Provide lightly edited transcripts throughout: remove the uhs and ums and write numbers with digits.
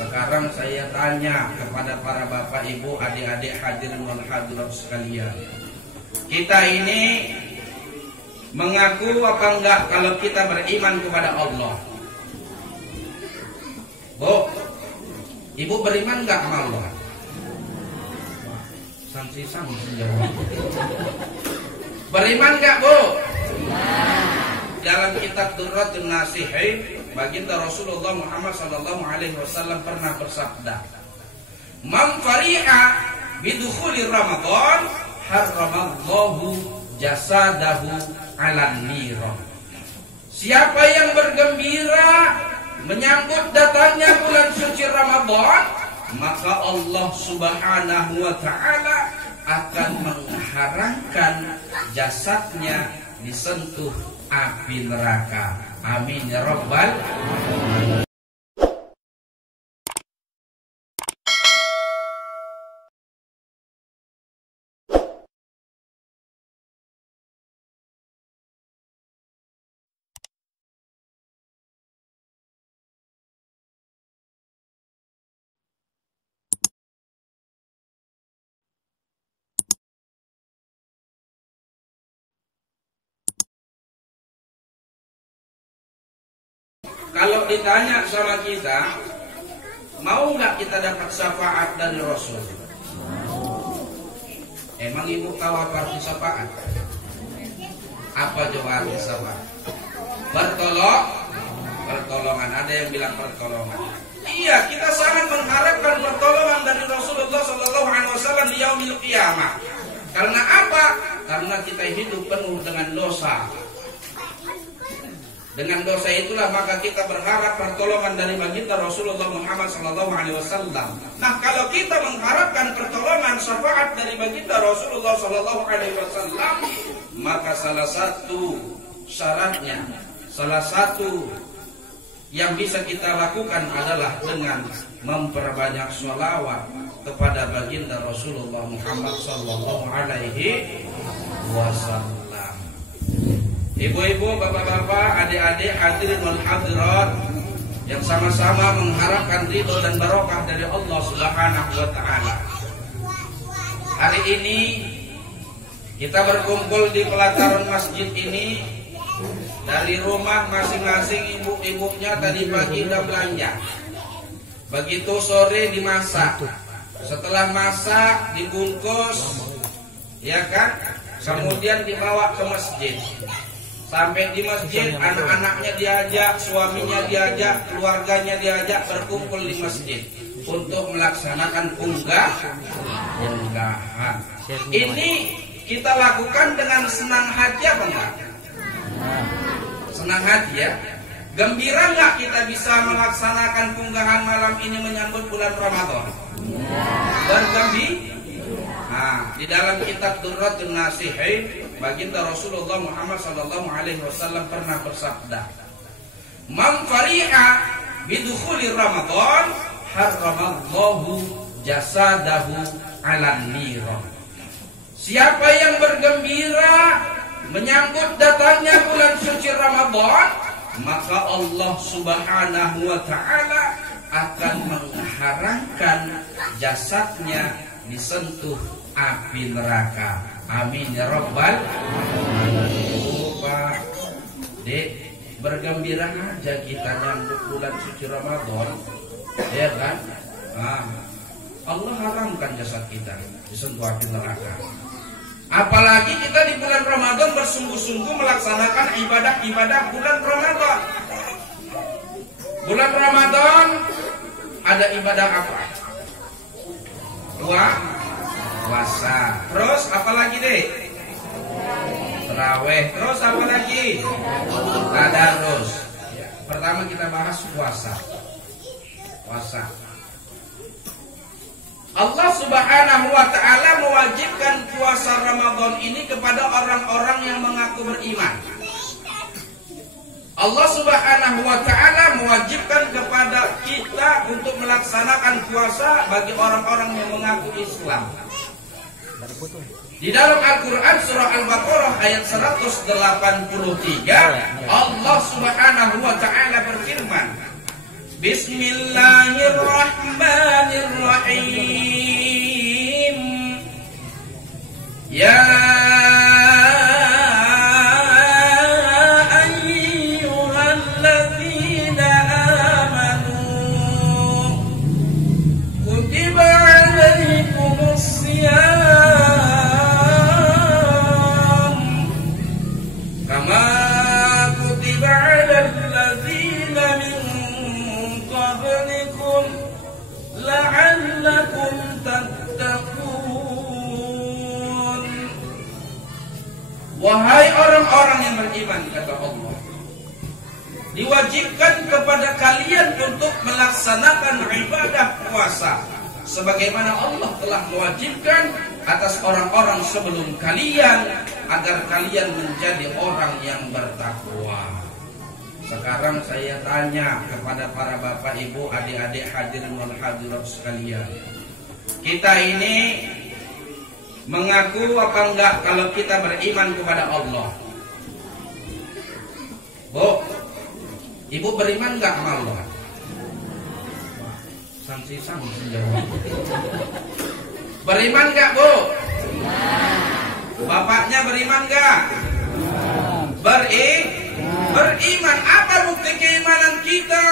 Sekarang saya tanya kepada para bapak, ibu, adik-adik hadirin wal hadirat sekalian. Kita ini mengaku apa enggak kalau kita beriman kepada Allah? Bu, ibu beriman enggak sama Allah? Sanksi jawab. Beriman enggak, Bu? Dalam kitab Durratun Nasihin, baginda Rasulullah Muhammad sallallahu alaihi wasallam pernah bersabda, "Man fariha bidukhuli Ramadan, harramallahu jasadahu 'alan niran." Siapa yang bergembira menyambut datangnya bulan suci Ramadan, maka Allah Subhanahu wa taala akan mengharamkan jasadnya disentuh api neraka. Amin ya rabbal alamin. Kalau ditanya sama kita, mau nggak kita dapat syafaat dari Rasul? Emang ibu tahu apa arti syafaat? Apa jawab arti syafaat? Pertolongan. Ada yang bilang pertolongan. Iya, kita sangat mengharapkan pertolongan dari Rasulullah SAW di yaumil qiyamah. Karena apa? Karena kita hidup penuh dengan dosa. Dengan dosa itulah maka kita berharap pertolongan dari baginda Rasulullah Muhammad SAW. Nah, kalau kita mengharapkan pertolongan syafaat dari baginda Rasulullah SAW, maka salah satu syaratnya, salah satu yang bisa kita lakukan adalah dengan memperbanyak sholawat kepada baginda Rasulullah Muhammad SAW. Ibu-ibu, bapak-bapak, adik-adik, hadirin wal hadirat yang sama-sama mengharapkan ridho dan barokah dari Allah Subhanahu wa taala. Hari ini kita berkumpul di pelataran masjid ini. Dari rumah masing-masing ibu-ibunya tadi pagi udah belanja. Begitu sore dimasak. Setelah masak dibungkus, ya kan? Kemudian dibawa ke masjid. Sampai di masjid, anak-anaknya diajak, suaminya diajak, keluarganya diajak berkumpul di masjid untuk melaksanakan unggahan. Ini kita lakukan dengan senang hati apa enggak? Senang hati ya. Gembira enggak kita bisa melaksanakan unggahan malam ini menyambut bulan Ramadan? Bergembira. Nah, di dalam kitab Durratun Nasihin, baginda Rasulullah Muhammad SAW pernah bersabda, "Man fariha bidukhuli Ramadan, harramallahu jasadahu 'alan niran." Siapa yang bergembira menyambut datangnya bulan suci Ramadan, maka Allah Subhanahu wa taala akan mengharamkan jasadnya disentuh api neraka. Amin ya rabbal alamin. Pak Dek, bergembira aja kita nyambut bulan suci Ramadan, ya kan? Nah, Allah haramkan jasad kita disentuh api neraka. Apalagi kita di bulan Ramadan bersungguh-sungguh melaksanakan ibadah-ibadah bulan Ramadan. Bulan Ramadan ada ibadah apa? Puasa. Terus apa lagi deh? Tarawih. Terus apa lagi? Tadarus. Pertama kita bahas puasa. Allah Subhanahu wa taala mewajibkan puasa Ramadan ini kepada orang-orang yang mengaku beriman. Allah Subhanahu wa taala mewajibkan kepada kita untuk melaksanakan puasa bagi orang-orang yang mengaku Islam. Di dalam Al-Quran surah Al-Baqarah ayat 183, Allah Subhanahu wa taala berfirman, Bismillahirrahmanirrahim. Ya wahai orang-orang yang beriman, kata Allah, diwajibkan kepada kalian untuk melaksanakan ibadah puasa sebagaimana Allah telah mewajibkan atas orang-orang sebelum kalian agar kalian menjadi orang yang bertakwa. Sekarang saya tanya kepada para bapak, ibu, adik-adik hadirin wal hadirat sekalian, kita ini mengaku apa enggak kalau kita beriman kepada Allah? Bu, ibu beriman enggak sama Allah? Samsi jawab. Beriman enggak, Bu? Bapaknya beriman enggak? Beriman. Apa bukti keimanan kita?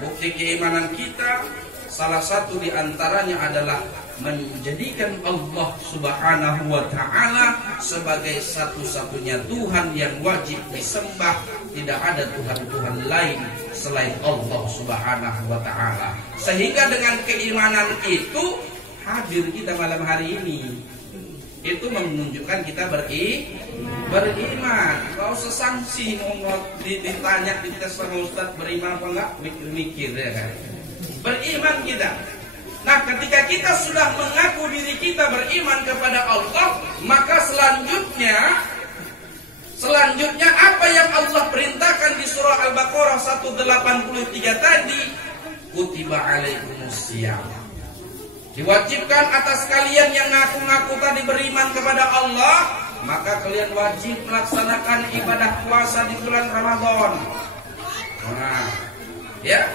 Bukti keimanan kita salah satu di antaranya adalah menjadikan Allah Subhanahu wa Ta'ala sebagai satu-satunya Tuhan yang wajib disembah. Tidak ada Tuhan-Tuhan lain selain Allah Subhanahu wa Ta'ala. Sehingga dengan keimanan itu hadir kita malam hari ini. Itu menunjukkan kita beriman. Kalau sesangsi ditanya dites sama Ustaz beriman apa enggak, mikir-mikir ya kan. Beriman kita. Nah, ketika kita sudah mengaku diri kita beriman kepada Allah, maka selanjutnya apa yang Allah perintahkan di surah Al-Baqarah 183 tadi, kutiba alaikumusiyam. Diwajibkan atas kalian yang ngaku-ngaku tadi beriman kepada Allah, maka kalian wajib melaksanakan ibadah puasa di bulan Ramadan. Nah, ya.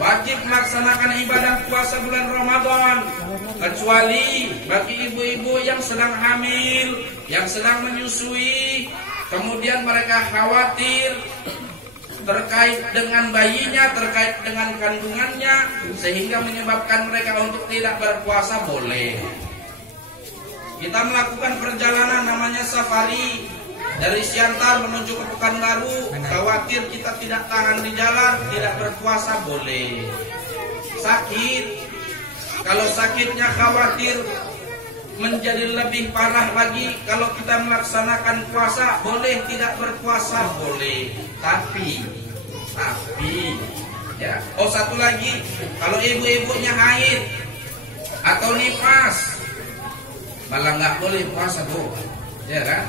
Wajib melaksanakan ibadah puasa bulan Ramadan, kecuali bagi ibu-ibu yang sedang hamil, yang sedang menyusui, kemudian mereka khawatir terkait dengan bayinya, terkait dengan kandungannya, sehingga menyebabkan mereka untuk tidak berpuasa, boleh. Kita melakukan perjalanan namanya safari dari Siantar menuju ke Pekanbaru, khawatir kita tidak tahan di jalan, tidak berpuasa, boleh. Sakit, kalau sakitnya khawatir menjadi lebih parah lagi, kalau kita melaksanakan puasa, boleh, tidak berpuasa, boleh. Tapi ya, satu lagi, kalau ibu-ibunya haid atau nifas, malah nggak boleh puasa, Bu, ya kan?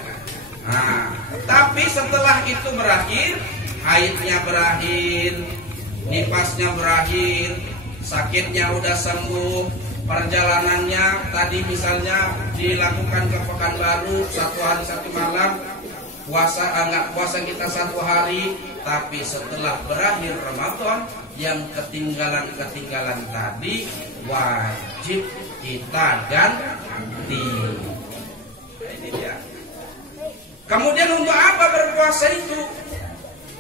Nah, tapi setelah itu berakhir, haidnya berakhir, nifasnya berakhir, sakitnya udah sembuh, perjalanannya tadi misalnya dilakukan ke Pekanbaru 1 hari 1 malam, enggak puasa kita 1 hari, tapi setelah berakhir Ramadan, yang ketinggalan tadi wajib kita ganti. Nah, ini dia. Kemudian untuk apa berpuasa itu?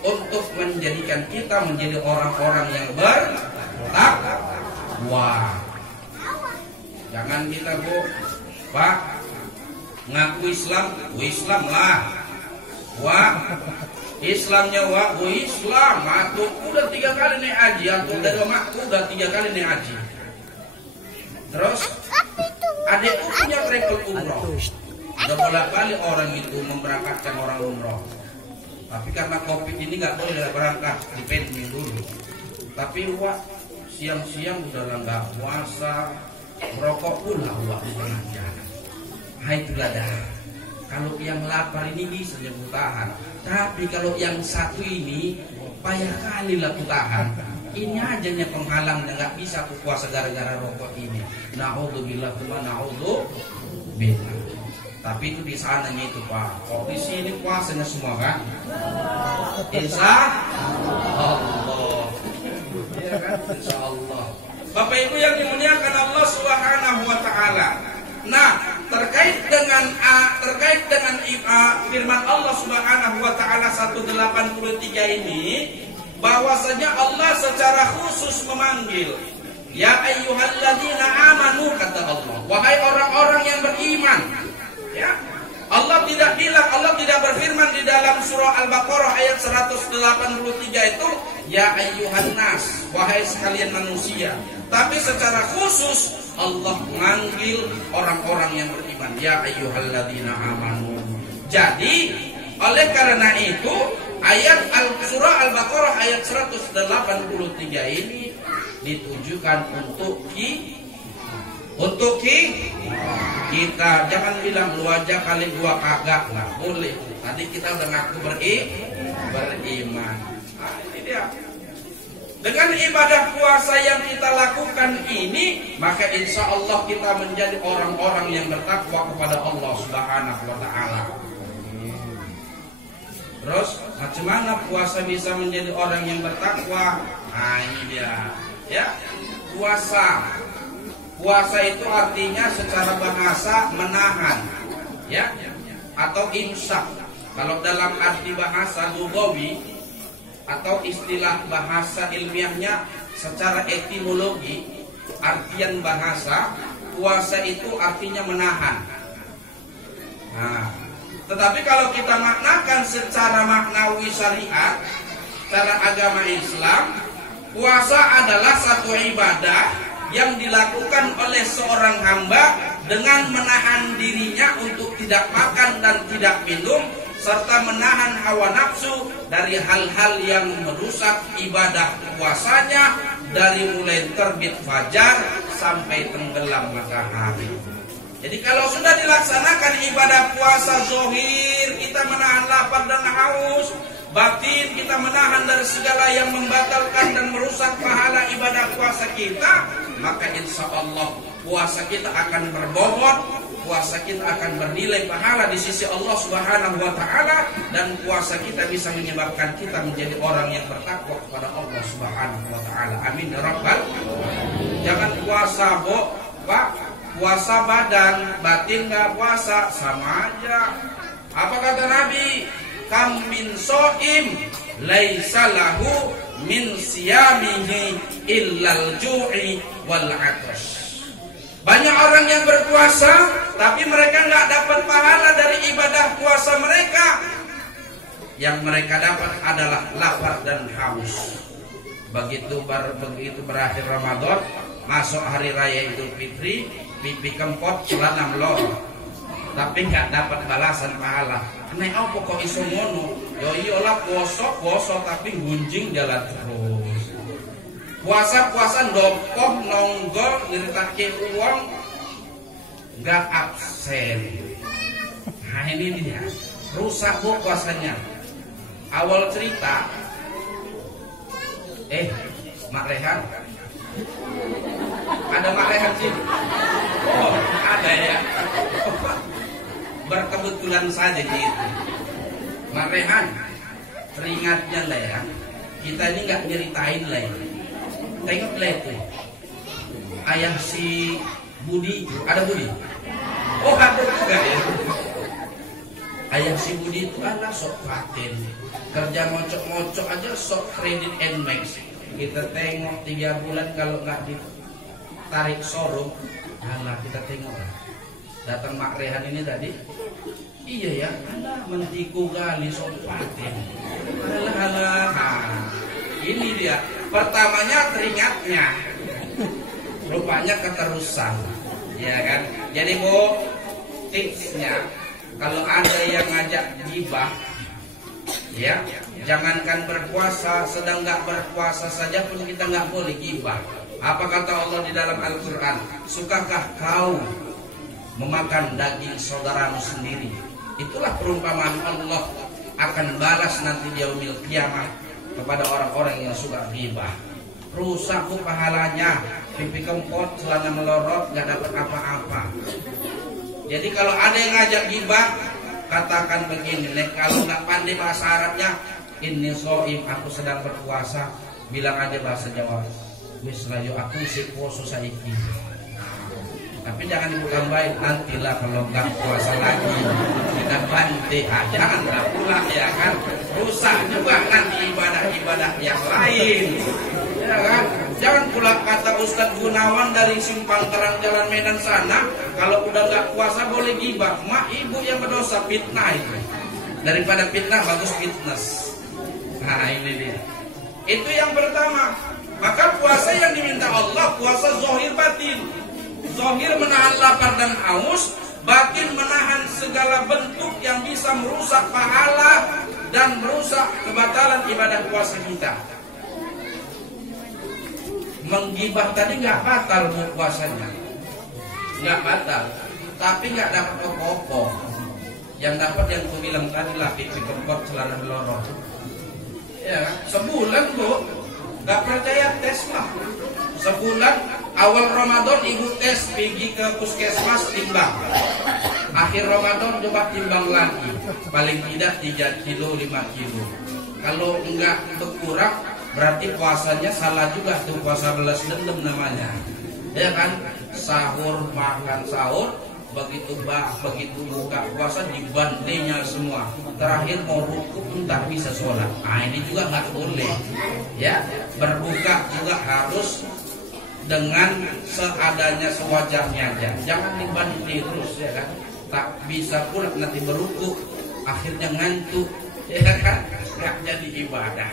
Untuk menjadikan kita menjadi orang-orang yang bertakwa. Jangan kita, Bu, Pak, ngaku Islam lah. Wah, Islamnya Islam. Aku udah 3 kali nih haji, aku dari makku udah 3 kali nih haji. Terus adikku punya travel umroh. Udah bolak-balik orang itu memberangkatkan orang umroh. Tapi karena Covid ini nggak boleh berangkat, dipending dulu. Tapi siang-siang udah nggak puasa, merokok pula di tengah jalan. Hai itu dah. Kalau yang lapar ini bisa dia tahan. Tapi kalau yang satu ini payah kali lah tahan. Ini aja nya penghalangnya, nggak bisa aku puasa gara-gara rokok ini. Na'udzubillah, na'udzubillah. Tapi itu di sananya itu, Pak. Kok di sini puasanya semua kan? Insya Allah. ya kan? Insya Allah. Bapak Ibu yang dimuliakan Allah Subhanahu wa taala. Nah, terkait dengan firman Allah Subhanahu wa taala 183 ini, bahwasanya Allah secara khusus memanggil, ya ayyuhalladzina amanu, kata Allah, wahai orang-orang yang beriman. Ya. Allah tidak berfirman di dalam surah Al-Baqarah ayat 183 itu, ya ayyuhan nas, wahai sekalian manusia. Tapi secara khusus Allah manggil orang-orang yang beriman, ya ayyuhalladzina amanu. Jadi oleh karena itu ayat surah Al-Baqarah ayat 183 ini ditujukan untuk kita. Jangan bilang lu aja kali dua kagak, nggak boleh. Tadi kita udah ngaku beriman. Nah, ini dia. Dengan ibadah puasa yang kita lakukan ini, maka insya Allah kita menjadi orang-orang yang bertakwa kepada Allah Subhanahu wa taala. Terus macam mana puasa bisa menjadi orang yang bertakwa? Nah, ini dia. Ya, Puasa itu artinya secara bahasa menahan, ya, atau imsak. Kalau dalam arti bahasa lugawi atau istilah bahasa ilmiahnya secara etimologi, artian bahasa, puasa itu artinya menahan. Nah, tetapi kalau kita maknakan secara maknawi syariat, secara agama Islam, puasa adalah satu ibadah yang dilakukan oleh seorang hamba dengan menahan dirinya untuk tidak makan dan tidak minum, serta menahan hawa nafsu dari hal-hal yang merusak ibadah puasanya, dari mulai terbit fajar sampai tenggelam matahari. Jadi kalau sudah dilaksanakan ibadah puasa zohir, kita menahan lapar dan haus, batin kita menahan dari segala yang membatalkan dan merusak pahala ibadah puasa kita, maka insya Allah puasa kita akan berbobot, puasa kita akan bernilai pahala di sisi Allah Subhanahu wa taala, dan puasa kita bisa menyebabkan kita menjadi orang yang bertakwa kepada Allah Subhanahu wa taala. Amin ya rabbal. Jangan puasa Pak, puasa badan, batin enggak puasa, sama aja. Apa kata Nabi? Kam min so'im laisa lahu min siyamihi illal ju'i wal 'atash. Banyak orang yang berpuasa tapi mereka enggak dapat pahala dari ibadah puasa mereka. Yang mereka dapat adalah lapar dan haus. Begitu berakhir Ramadan, masuk hari raya Idul Fitri, pipi kempot, celana melorot, tapi enggak dapat balasan pahala. Nek apa kok iso ngono? Ya iyalah poso tapi gunjing jalan terus. Puasa ndopok nonggol nyeritake uang enggak absen. Nah ini dia, rusak Bu puasanya. Awal cerita Mak Rehan. Ada Mak Rehan sih? Oh, ada ya. Berkebetulan saja gitu. Mak Rehan, teringatnya lah ya, kita ini nggak nyeritain lah ya. Tengok lah itu, ayah si Budi, ada Budi? Oh ada juga ya. Ayah si Budi itu adalah sok paten, kerja ngocok-ngocok aja sok kredit NMAX. Kita tengok 3 bulan kalau nggak ditarik showroom, alah kita tengok lah. Datang Mak Rehan ini tadi, iya ya, alah mentiku gali sopatin. Alah. Ini dia, pertamanya teringatnya, rupanya keterusan, ya kan? Jadi Bu, tipsnya, kalau ada yang ngajak gibah, ya, jangankan berpuasa, sedang nggak berpuasa saja pun kita nggak boleh gibah. Apa kata Allah di dalam Al-Quran? Sukakah kau memakan daging saudaramu sendiri? Itulah perumpamaan Allah akan balas nanti di yaumil kiamah kepada orang-orang yang suka ghibah. Rusak Bu pahalanya, pipi kempot, celana melorot, gak dapat apa-apa. Jadi kalau ada yang ngajak ghibah, katakan begini, kalau gak pandai bahasa Arabnya, inni shaim, aku sedang berpuasa. bilang aja bahasa Jawa, wis rayo aku si puasa saiki. Tapi jangan dibuka baik, nantilah kalau nggak puasa lagi kita bantai, janganlah pula ya kan, rusak juga nanti ibadah-ibadah yang lain, ya kan? Jangan pula kata Ustadz Gunawan dari Simpang Terang Jalan Medan sana, kalau udah nggak puasa boleh gibah, mak ibu yang berdosa fitnah itu. Daripada fitnah bagus fitness. Nah ini dia. Itu yang pertama. Maka puasa yang diminta Allah puasa zahir batin. Zahir menahan lapar dan haus, batin menahan segala bentuk yang bisa merusak pahala dan merusak kebatalan ibadah puasa kita. Menggibah tadi nggak batal puasanya, nggak batal, tapi nggak dapat apa-apa. Yang dapat yang aku bilang tadi lah, pipi kempot celana lorong. Ya, sebulan bu, nggak percaya tes lah. Sebulan awal Ramadan ibu tes pergi ke puskesmas timbang. Akhir Ramadan coba timbang lagi, paling tidak 3 kilo 5 kilo. Kalau enggak berkurang berarti puasanya salah juga tuh, puasa belas dendam namanya. Ya kan, sahur makan sahur, begitu buka puasa dibandingnya semua. Terakhir mau rukuk entah bisa sholat. Nah ini juga nggak boleh. Ya, berbuka juga harus dengan seadanya sewajarnya aja. Jangan dibanding terus ya kan. Tak bisa pula nanti berukuk akhirnya ngantuk ya kan, nggak jadi ibadah.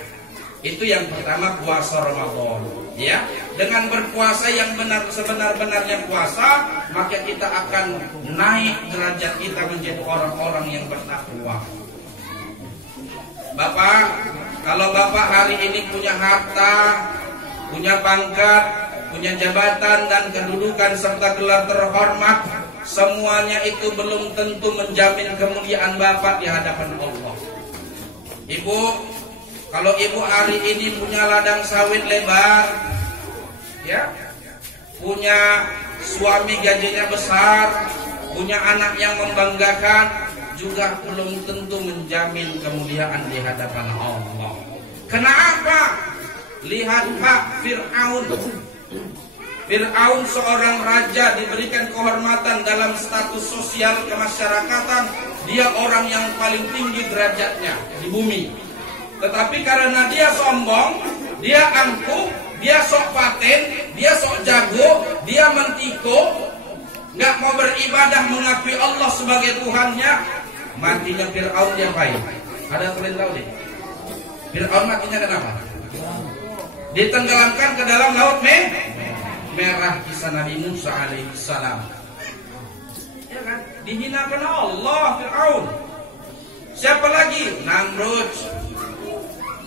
Itu yang pertama puasa Ramadan ya. Dengan berpuasa yang benar sebenar-benarnya puasa, maka kita akan naik derajat kita menjadi orang-orang yang bertakwa. Bapak, kalau Bapak hari ini punya harta, punya pangkat, punya jabatan dan kedudukan serta gelar terhormat, semuanya itu belum tentu menjamin kemuliaan Bapak di hadapan Allah. Ibu, kalau ibu hari ini punya ladang sawit lebar, ya, punya suami gajinya besar, punya anak yang membanggakan, juga belum tentu menjamin kemuliaan di hadapan Allah. Kenapa? Lihat Pak Fir'aun. Fir'aun seorang raja diberikan kehormatan dalam status sosial kemasyarakatan. Dia orang yang paling tinggi derajatnya di bumi. Tetapi karena dia sombong, dia angkuh, dia sok paten, dia sok jago, dia mentiko, nggak mau beribadah mengakui Allah sebagai Tuhannya, matinya Fir'aun dia baik. Ada kalian tahu deh? Fir'aun matinya kenapa? Ditenggelamkan ke dalam laut merah, kisah Nabi Musa alaihissalam. Ya kan? Dihinakan Allah Fir'aun. Siapa lagi? Namrud.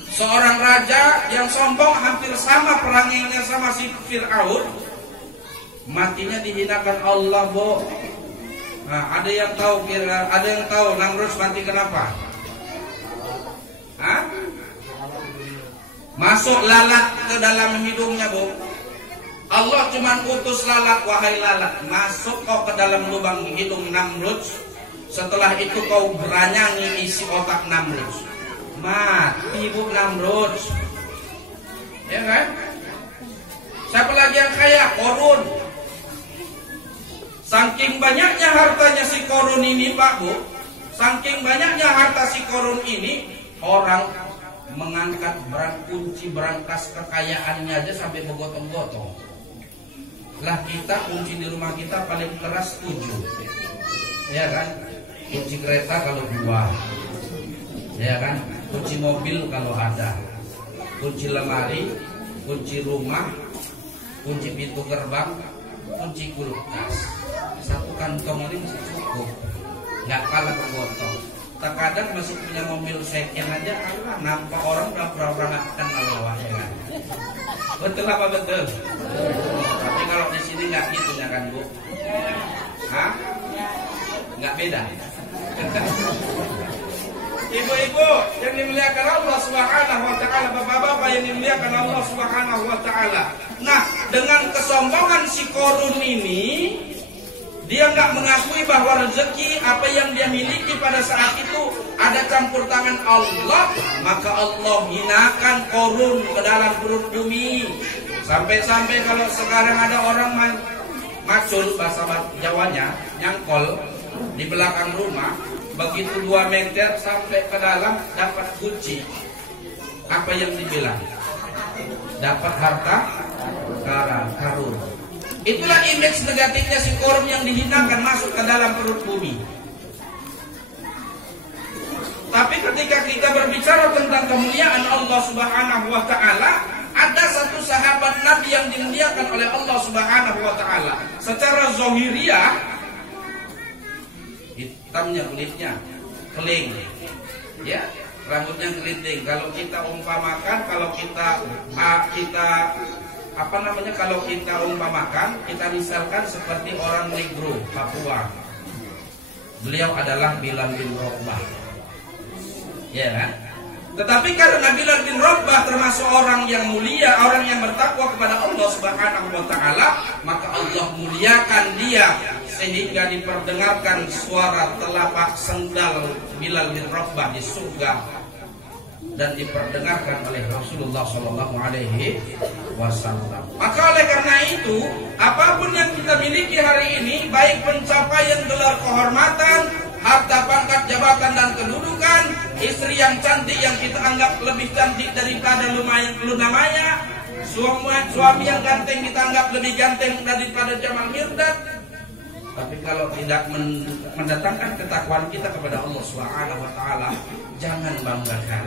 Seorang raja yang sombong, hampir sama perangnya sama si Fir'aun. Matinya dihinakan Allah, Bu. Nah, ada yang tahu Namrud mati kenapa? Hah? Masuk lalat ke dalam hidungnya, Bu. Allah cuma utus lalat, wahai lalat, masuk kau ke dalam lubang hidung Namrud. Setelah itu kau beranyangi isi otak Namrud. Mati Bu Namrud. Ya kan? Siapa lagi yang kaya? Korun. Saking banyaknya hartanya si Korun ini, Pak Bu, saking banyaknya harta si Korun ini, orang mengangkat kunci berangkas kekayaannya aja sampai bergotong-gotong. Lah kita kunci di rumah kita paling keras 7. Ya kan? Kunci kereta kalau 2. Ya kan? Kunci mobil kalau ada. Kunci lemari, kunci rumah, kunci pintu gerbang, kunci kulkas. Satu kantong ini masih cukup. Nggak kalah kegotong. Terkadang masih punya mobil second aja, Allah nampak orang pura-pura nggak kenal Allah ya kan? Betul apa betul? Tapi kalau di sini nggak gitu ya kan Bu? Hah? Nggak beda. Ibu-ibu yang dimuliakan Allah Subhanahu wa taala, bapak-bapak yang dimuliakan Allah Subhanahu wa taala. Nah, dengan kesombongan si Korun ini, dia nggak mengakui bahwa rezeki apa yang dia miliki pada saat itu ada campur tangan Allah, maka Allah hinakan korun ke dalam perut bumi. Sampai-sampai kalau sekarang ada orang macul, bahasa Jawanya, nyangkol di belakang rumah, begitu 2 meter sampai ke dalam dapat kunci. Apa yang dibilang? Dapat harta karun. Itulah indeks negatifnya si korun yang dihinakan masuk ke dalam perut bumi. Tapi ketika kita berbicara tentang kemuliaan Allah Subhanahu wa taala, ada satu sahabat Nabi yang dimuliakan oleh Allah Subhanahu wa taala. Secara zahiriah hitamnya kulitnya, keling. Ya, rambutnya keriting. Kalau kita umpamakan, kalau kita umpamakan, kita misalkan seperti orang Negro, Papua. Beliau adalah Bilal bin Rabah. Ya kan? Tetapi karena Bilal bin Rabah termasuk orang yang mulia, orang yang bertakwa kepada Allah Subhanahu wa taala, maka Allah muliakan dia sehingga diperdengarkan suara telapak sendal Bilal bin Rabah di surga dan diperdengarkan oleh Rasulullah Shallallahu Alaihi Wasallam. Maka oleh karena itu, apapun yang kita miliki hari ini, baik pencapaian gelar kehormatan, harta pangkat jabatan dan kedudukan, istri yang cantik yang kita anggap lebih cantik daripada Luna Maya, suami yang ganteng kita anggap lebih ganteng daripada Jamal Mirdad. Tapi kalau tidak mendatangkan ketakwaan kita kepada Allah Subhanahu wa taala, jangan banggakan.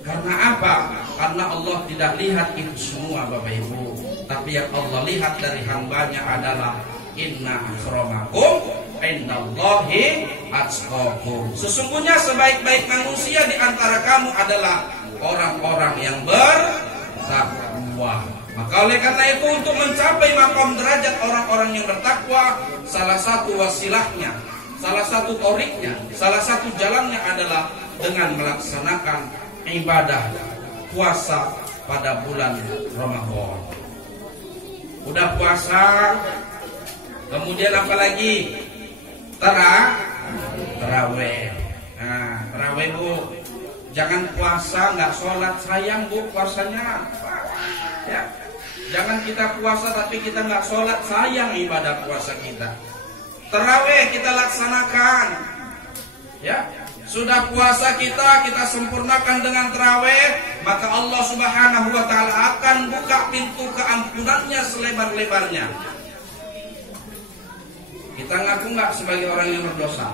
Karena apa? Karena Allah tidak lihat itu semua Bapak Ibu. Tapi yang Allah lihat dari hambanya adalah inna akramakum indallahi atqakum. Sesungguhnya sebaik-baik manusia di antara kamu adalah orang-orang yang bertakwa. Maka oleh karena itu, untuk mencapai maqam derajat orang-orang yang bertakwa, salah satu wasilahnya, salah satu toriknya, salah satu jalannya adalah dengan melaksanakan ibadah puasa pada bulan Ramadan. Udah puasa, kemudian apa lagi? Taraweh. Nah, taraweh Bu, jangan puasa nggak sholat, sayang Bu puasanya. Ya, jangan kita puasa tapi kita nggak sholat, sayang ibadah puasa kita. Taraweh kita laksanakan. Ya, sudah puasa kita sempurnakan dengan taraweh, maka Allah Subhanahu wa taala akan buka pintu keampunannya selebar-lebarnya. Kita ngaku nggak sebagai orang yang berdosa?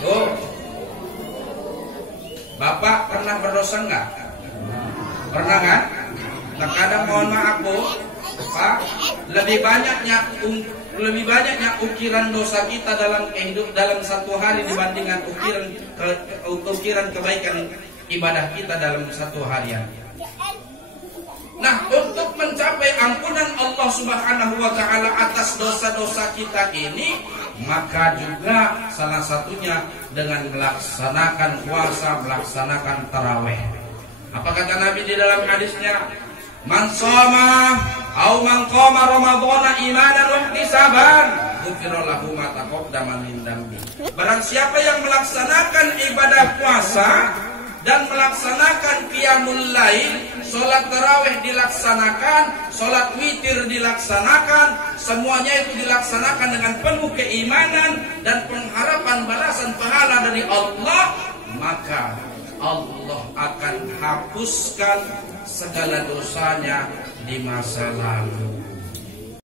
Tuh, Bapak pernah berdosa nggak? Pernah kan? Terkadang mohon maaf Bu, Pak, lebih banyaknya ukiran dosa kita dalam satu hari dibandingkan ukiran kebaikan ibadah kita dalam satu harian. Nah, untuk mencapai ampunan Allah Subhanahu wa taala atas dosa-dosa kita ini, maka juga salah satunya dengan melaksanakan puasa, melaksanakan taraweh. Apa kata Nabi di dalam hadisnya? Man shoma au man qama ramadhana imanan wa ihtisaban, ghufira lahu ma taqaddama min dambi. Barang siapa yang melaksanakan ibadah puasa dan melaksanakan qiyamul lail, salat tarawih dilaksanakan, salat witir dilaksanakan, semuanya itu dilaksanakan dengan penuh keimanan dan pengharapan balasan pahala dari Allah, maka Allah akan hapuskan segala dosanya di masa lalu.